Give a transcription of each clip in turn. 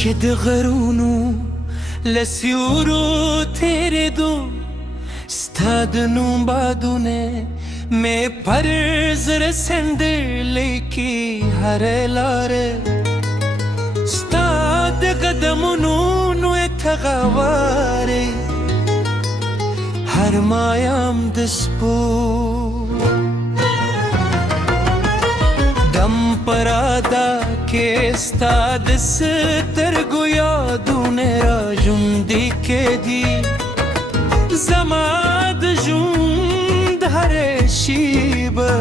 چې د غرونو لسیورو تیرې دو ستا د نوم بادونه مې پر زړه سندلې کې هر لاره ستا د قدمونو نو تغوارې هر مایم د سپور دم پرادا کې ستا د سترګو یادونه را ژوندي کېدي زما د ژوند هره شیبه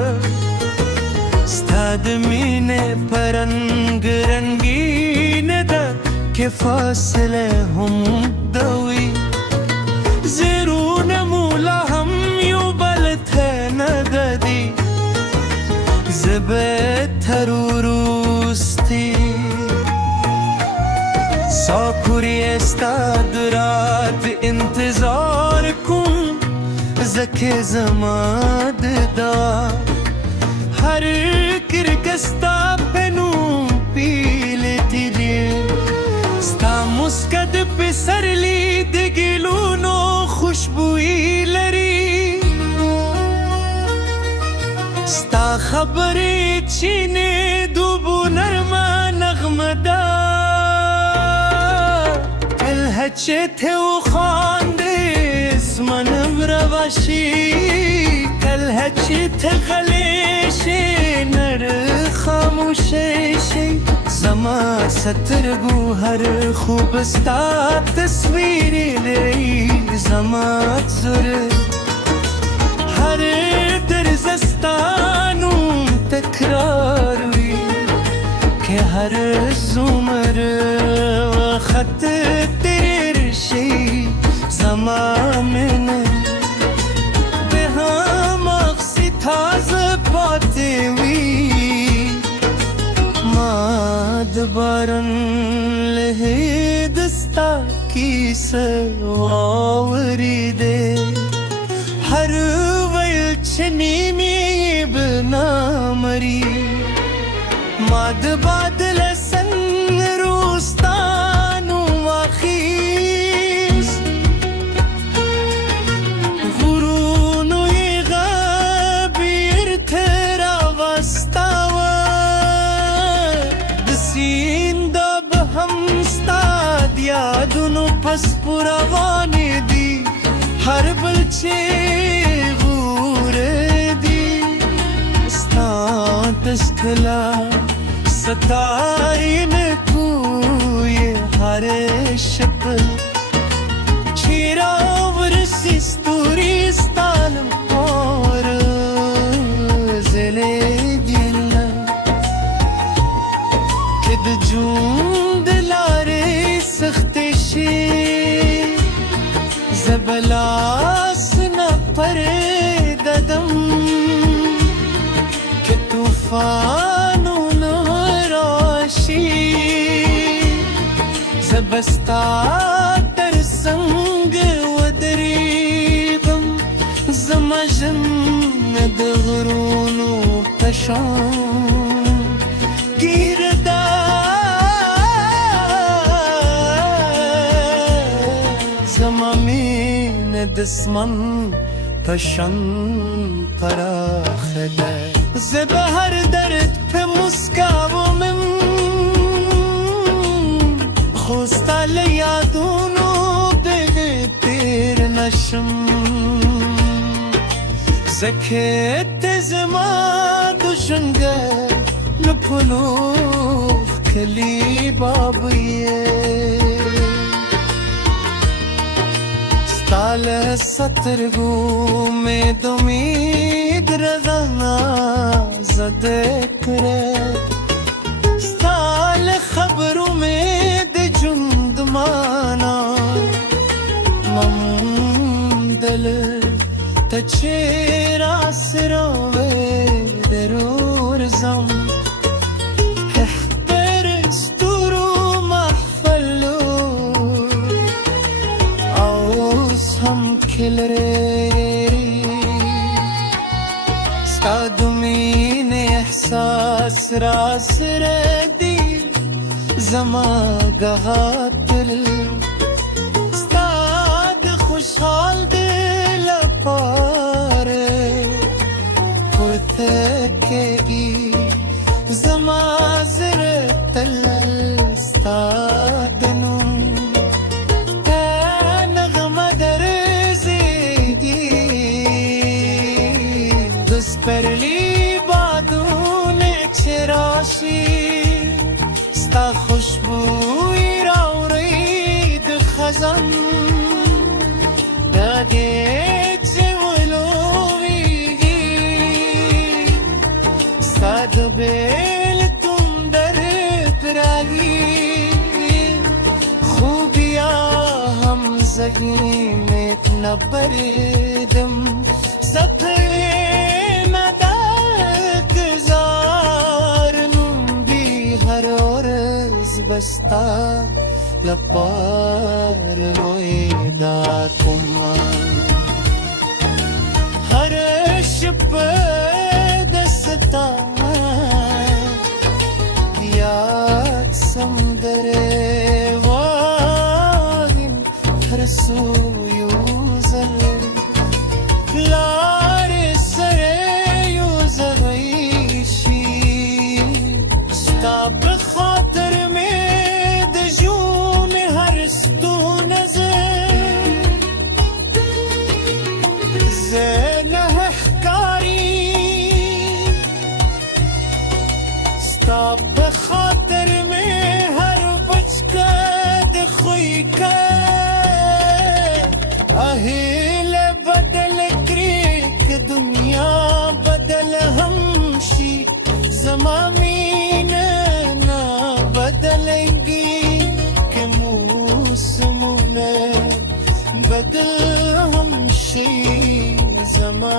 ستا د مینې په رنګ رنګینه ده کې فاصله هم دوي زیرونه مو لا هم یو بل ته نه ددي زه به تر وروستي ساکوری ستا د رات انتظار کوم زکه زما د دا هر کرکه ستا په نوم پیلتی دی ستا مسکه د پسرلی د ګلونو خوشبویي لري ستا خبرې چینې دوبو نرمه نغمه ده چې ته وخاندې اسمه نبرواشي کله چې ته غلی شي نړۍ خاموشه شي زما سترګو هر خوب ستا تصویر لري زما زړه هر درز ستا نوم تکرار وي که هر زمر وخت زما منه به هم اقصی تازه پاته وی ما دبارن له دستا کیسه واوریده هر ویل چنیمی بنا مری ما دبادل سن روستانو واخیز یادونو پس پروانې دي هر بل چې غوره دي ستا تسکلا ستارینه کوی هر شکل چې راورسي ستوري ستالم اور زلې دیله که د ژوند لارې سختی شي زبلاس نه پرې ددم که طوفانونه راشي زبستا تر څنګ ودرېږم زما ژوند د غرونو په شان ګیره ده زما مینه د اسمان په شان پراخه ده زه به هر درد په مسکا ومم خو ستا له یادونو دغه تیر نشم ځکه ته زما د ژوند له پلو ښکلي باب یې تال سترګو مې د امید رڼا زده کړې ستا له خبرو مې د ژوند معنا موندل ته چې راسره وې ضرور ځم ستا د مینې احساس را سره دی زما قهاتل ستاد خوشحال دل پاره پرتکی زما زرتل ستاد نوم نغمه در زیگی دست پرلی بادون چراشی ستا خوشبوی راورید خزم داده چه ولویگی ستا دبیل تم در پراگی خوبیا هم زگیمت نبردم سفر بستا لپار رویدا کمان هر شب دستا یاد سمدر واگین هر سویو زل لار سر یو زغیشی ستا بخاطر بخاطر में हर बचकर खुई के अहिल बदल क्रिक दुनिया बदल हमशी ज़मामीन ना बदलेंगी के मौसमों में बदल हमशी ज़मा